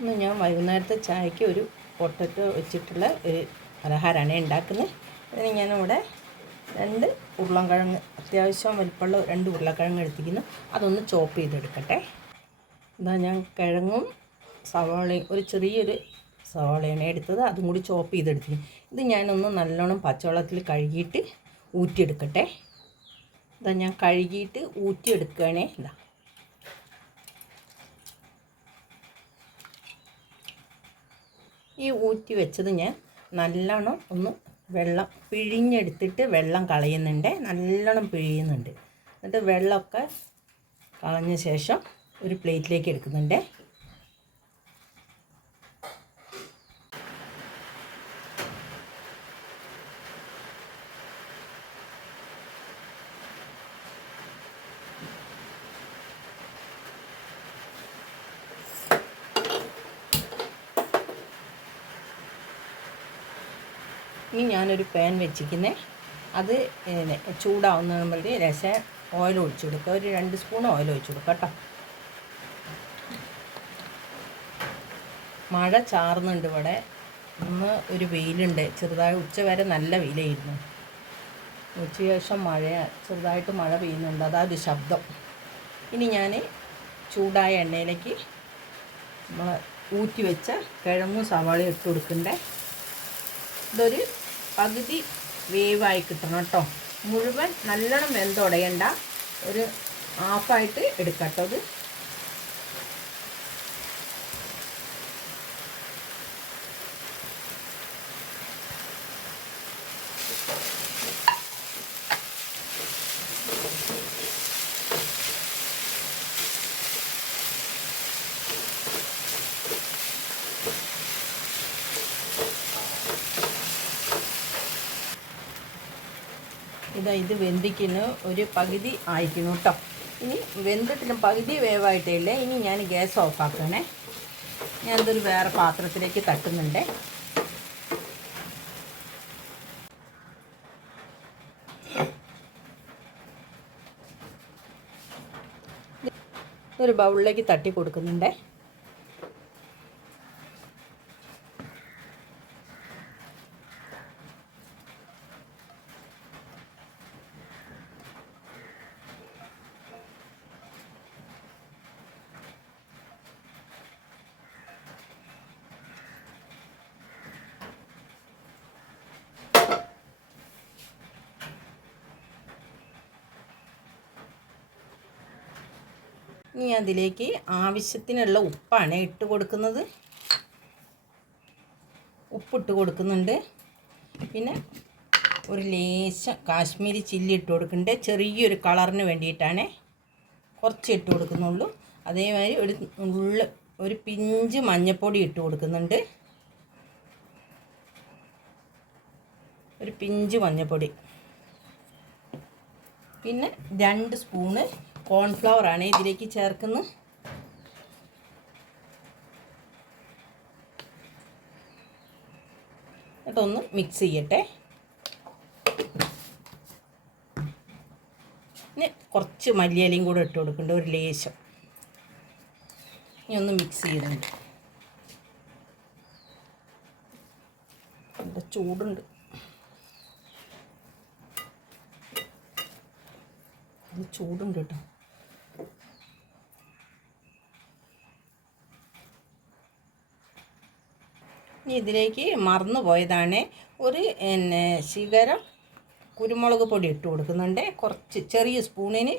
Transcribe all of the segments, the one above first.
ഇന്ന് ഞാൻ വൈകുന്നേരത്തെ ചായക്ക് ഒരു പൊട്ടറ്റോ വെച്ചിട്ടുള്ള ഒരു പലഹാരമാണ് ഉണ്ടാക്കുന്നത്. അതിന് ഞാനിവിടെ രണ്ട് ഉരുളക്കിഴങ്ങ് അത്യാവശ്യം വലിപ്പമുള്ള രണ്ട് ഉരുളക്കിഴങ്ങ് എടുത്തിരിക്കുന്നു. അതൊന്ന് ചോപ്പ് ചെയ്തെടുക്കട്ടെ. ഇതാ ഞാൻ കിഴങ്ങും സവാളയും ഒരു ചെറിയൊരു സവാളയാണ് എടുത്തത്. അതും കൂടി ചോപ്പ് ചെയ്തെടുത്തിരിക്കും ഇത് ഞാനൊന്ന് നല്ലോണം പച്ചവെള്ളത്തിൽ കഴുകിയിട്ട് ഊറ്റിയെടുക്കട്ടെ. ഇതാ ഞാൻ കഴുകിയിട്ട് ഊറ്റിയെടുക്കുകയാണേ. ഇതാ. ഈ ഊറ്റി വെച്ചത് ഞാൻ നല്ലോണം ഒന്ന് വെള്ളം പിഴിഞ്ഞെടുത്തിട്ട് വെള്ളം കളയുന്നുണ്ട്. നല്ലോണം പിഴിയുന്നുണ്ട്. എന്നിട്ട് വെള്ളമൊക്കെ കളഞ്ഞ ശേഷം ഒരു പ്ലേറ്റിലേക്ക് എടുക്കുന്നുണ്ട്. ഇനി ഞാനൊരു പാൻ വെച്ചിരിക്കുന്നത് അത് ചൂടാവുന്ന ചൂടാവുന്നതിന് രസം ഓയിൽ ഒഴിച്ചു കൊടുക്കുക. ഒരു രണ്ട് സ്പൂൺ ഓയിൽ ഒഴിച്ചു കൊടുക്കുക കേട്ടോ. മഴ ചാർന്നുണ്ട് ഇവിടെ. ഇന്ന് ഒരു വെയിലുണ്ട്. ചെറുതായി ഉച്ച വരെ നല്ല വെയിലായിരുന്നു. ഉച്ച ശേഷം മഴ ചെറുതായിട്ട് മഴ പെയ്യുന്നുണ്ട്. അതാ ഒരു ശബ്ദം. ഇനി ഞാൻ ചൂടായ എണ്ണയിലേക്ക് നമ്മൾ ഊറ്റി വെച്ച കിഴങ്ങും സവാളയും ഇട്ട് കൊടുക്കണ്ടേ? ഇതൊരു പകുതി വേവായി കിട്ടണം കേട്ടോ മുഴുവൻ നല്ലോണം വെന്തുടയണ്ട. ഒരു ഹാഫായിട്ട് എടുക്കാം കേട്ടോ അത് ഇതാ ഇത് വെന്തിക്കുന്നു. ഒരു പകുതി ആയിരിക്കുന്നു കേട്ടോ ഇനി വെന്തിട്ടിലും പകുതി വേവായിട്ടേ ഇനി ഞാൻ ഗ്യാസ് ഓഫാക്കണേ ഞാനിതൊരു വേറെ പാത്രത്തിലേക്ക് തട്ടുന്നുണ്ട്. ഒരു ബൗളിലേക്ക് തട്ടി കൊടുക്കുന്നുണ്ടേ. ഇനി അതിലേക്ക് ആവശ്യത്തിനുള്ള ഉപ്പാണ് ഇട്ട് കൊടുക്കുന്നത്. ഉപ്പിട്ട് കൊടുക്കുന്നുണ്ട്. പിന്നെ ഒരു ലേശം കാശ്മീരി ചില്ലി ഇട്ട് കൊടുക്കുന്നുണ്ട്. ചെറിയൊരു കളറിന് വേണ്ടിയിട്ടാണ് കുറച്ച് ഇട്ട് കൊടുക്കുന്നുള്ളൂ. അതേമാതിരി ഒരു ഉള്ള ഒരു പിഞ്ച് മഞ്ഞൾപ്പൊടി ഇട്ട് കൊടുക്കുന്നുണ്ട്. ഒരു പിഞ്ച് മഞ്ഞൾപ്പൊടി പിന്നെ രണ്ട് സ്പൂണ് കോൺഫ്ലവർ ആണ് ഇതിലേക്ക് ചേർക്കുന്നത്. എന്നിട്ടൊന്ന് മിക്സ് ചെയ്യട്ടെ. ഇനി കുറച്ച് മല്ലിയലയും കൂടെ ഇട്ട് കൊടുക്കേണ്ട ഒരു ലേശം. ഇനി ഒന്ന് മിക്സ് ചെയ്തിട്ടുണ്ട് നല്ല ചൂടുണ്ട്. ചൂടുണ്ട് കേട്ടോ. ഇനി ഇതിലേക്ക് മറന്നു പോയതാണ്. ഒരു പിന്നെ ശിഖരം കുരുമുളക് പൊടി ഇട്ട് കൊടുക്കുന്നുണ്ട്. കുറച്ച് ചെറിയ സ്പൂണിന്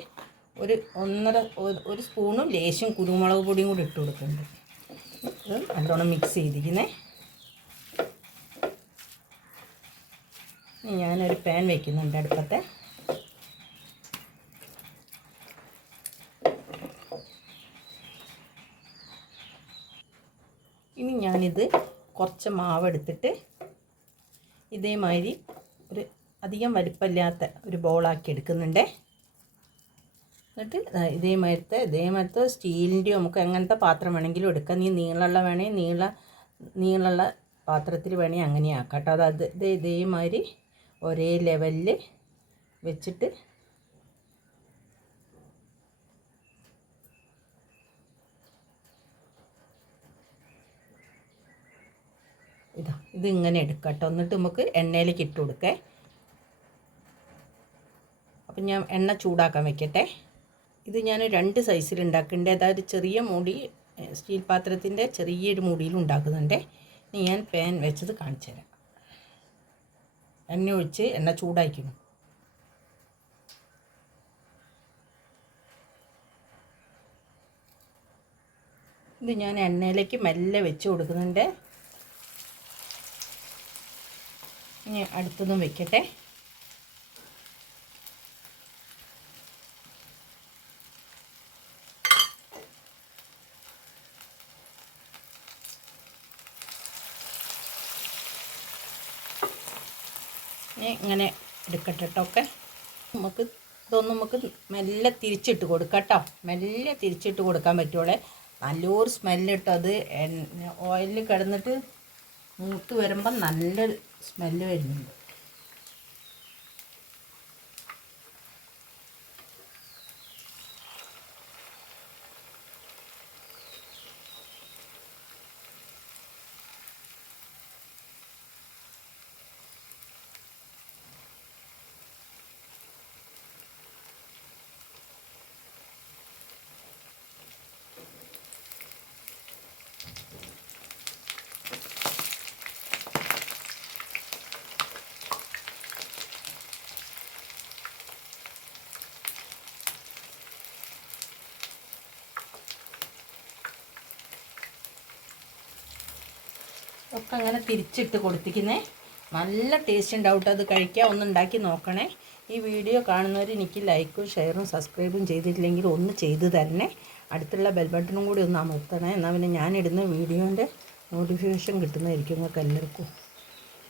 ഒരു ഒന്നര ഒരു- സ്പൂണും ലേശം കുരുമുളക് പൊടിയും കൂടി ഇട്ട് കൊടുക്കുന്നുണ്ട്. ഇത് നല്ലോണം മിക്സ് ചെയ്തിരിക്കുന്നേ. ഞാനൊരു പാൻ വയ്ക്കുന്നുണ്ട് അടുപ്പത്തെ. ഇനി ഞാനിത് കുറച്ച് മാവ് എടുത്തിട്ട് ഇതേമാതിരി ഒരു അധികം വലിപ്പമില്ലാത്ത ഒരു ബോളാക്കി എടുക്കുന്നുണ്ടേ. എന്നിട്ട് ഇതേമാരത്തെ ഇതേമാരത്തെ സ്റ്റീലിന്റെയോ നമുക്ക് എങ്ങനത്തെ പാത്രം വേണമെങ്കിലും എടുക്കാം. നീ നീളമുള്ള വേണേൽ നീള നീളമുള്ള പാത്രത്തിൽ വേണേൽ അങ്ങനെ ആക്കാം കേട്ടോ. അത് അത് ഇതേമാതിരി ഒരേ ലെവലിൽ വെച്ചിട്ട് ഇത് ഇങ്ങനെ എടുക്കാം കേട്ടോ എന്നിട്ട് നമുക്ക് എണ്ണയിലേക്ക് ഇട്ട് കൊടുക്കേ. അപ്പം ഞാൻ എണ്ണ ചൂടാക്കാൻ വെക്കട്ടെ. ഇത് ഞാൻ രണ്ട് സൈസിൽ ഉണ്ടാക്കുന്നുണ്ട്. അതായത് ചെറിയ മൂടി സ്റ്റീൽ പാത്രത്തിന്റെ ചെറിയൊരു മൂടിയിൽ ഉണ്ടാക്കുന്നുണ്ട്. ഞാൻ പാൻ വെച്ചത് കാണിച്ചു തരാം. എണ്ണ ഒഴിച്ച് എണ്ണ ചൂടാക്കുന്നു ഇത് ഞാൻ എണ്ണയിലേക്ക് മെല്ലെ വെച്ച് കൊടുക്കുന്നുണ്ട്. ഇനി അടുത്തതും വെക്കട്ടെ. ഇങ്ങനെ എടുക്കട്ടെ കേട്ടോ ഒക്കെ. നമുക്ക് ഇതൊന്നും നമുക്ക് മെല്ലെ തിരിച്ചിട്ട് കൊടുക്കാം കേട്ടോ മെല്ലെ തിരിച്ചിട്ട് കൊടുക്കാൻ പറ്റുള്ളേ നല്ലൊരു സ്മെല്ലിട്ടത് ഓയിലിൽ കിടന്നിട്ട് മൂത്ത് വരുമ്പം നല്ലൊരു സ്മെല്ല് വരുന്നുണ്ട്. ഒക്കെ അങ്ങനെ തിരിച്ചിട്ട് കൊടുത്തിരിക്കുന്നേ. നല്ല ടേസ്റ്റ് ഉണ്ടാവും അത് കഴിക്കുക ഒന്ന് ഉണ്ടാക്കി നോക്കണേ. ഈ വീഡിയോ കാണുന്നവർ എനിക്ക് ലൈക്കും ഷെയറും സബ്സ്ക്രൈബും ചെയ്തിട്ടില്ലെങ്കിൽ ഒന്ന് ചെയ്ത് തരണം. അടുത്തുള്ള ബെൽ ബട്ടണും കൂടി ഒന്ന് അമർത്തണേ. എന്നാൽ പിന്നെ ഞാനിടുന്ന വീഡിയോന്റെ നോട്ടിഫിക്കേഷൻ കിട്ടുന്നതായിരിക്കും നിങ്ങൾക്ക് എല്ലാവർക്കും.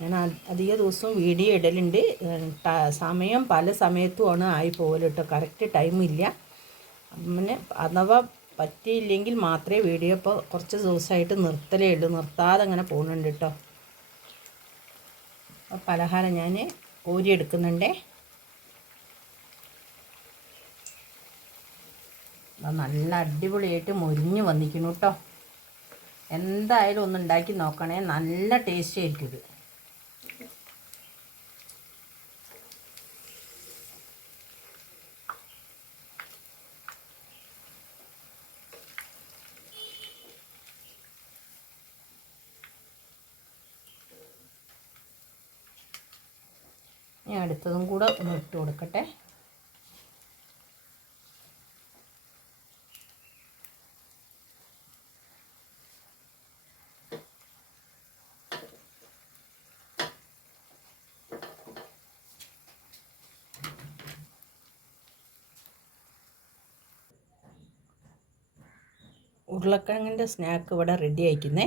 ഞാൻ അധിക ദിവസവും വീഡിയോ ഇടലുണ്ട്. സമയം പല സമയത്തുമാണ് ആയി പോകലോട്ടോ കറക്റ്റ് ടൈമില്ല പിന്നെ അഥവാ പറ്റിയില്ലെങ്കിൽ മാത്രമേ വീഡിയോ ഇപ്പോൾ കുറച്ച് ദിവസമായിട്ട് നിർത്തലേ ഉള്ളൂ. നിർത്താതെ അങ്ങനെ പോകുന്നുണ്ട് കേട്ടോ. അപ്പോൾ പലഹാരം ഞാൻ കോരി എടുക്കുന്നുണ്ടേ. അത് നല്ല അടിപൊളിയായിട്ട് മുരിഞ്ഞ് വന്നിരിക്കുന്നു കേട്ടോ. എന്തായാലും ഒന്ന് ഉണ്ടാക്കി നോക്കണേ. നല്ല ടേസ്റ്റ് ആയിരിക്കും ഇത്. ഞാൻ അടുത്തതും കൂടെ ഒന്ന് ഇട്ട് കൊടുക്കട്ടെ. ഉരുളക്കിഴങ്ങിന്റെ സ്നാക്ക് ഇവിടെ റെഡി ആയിക്കുന്നേ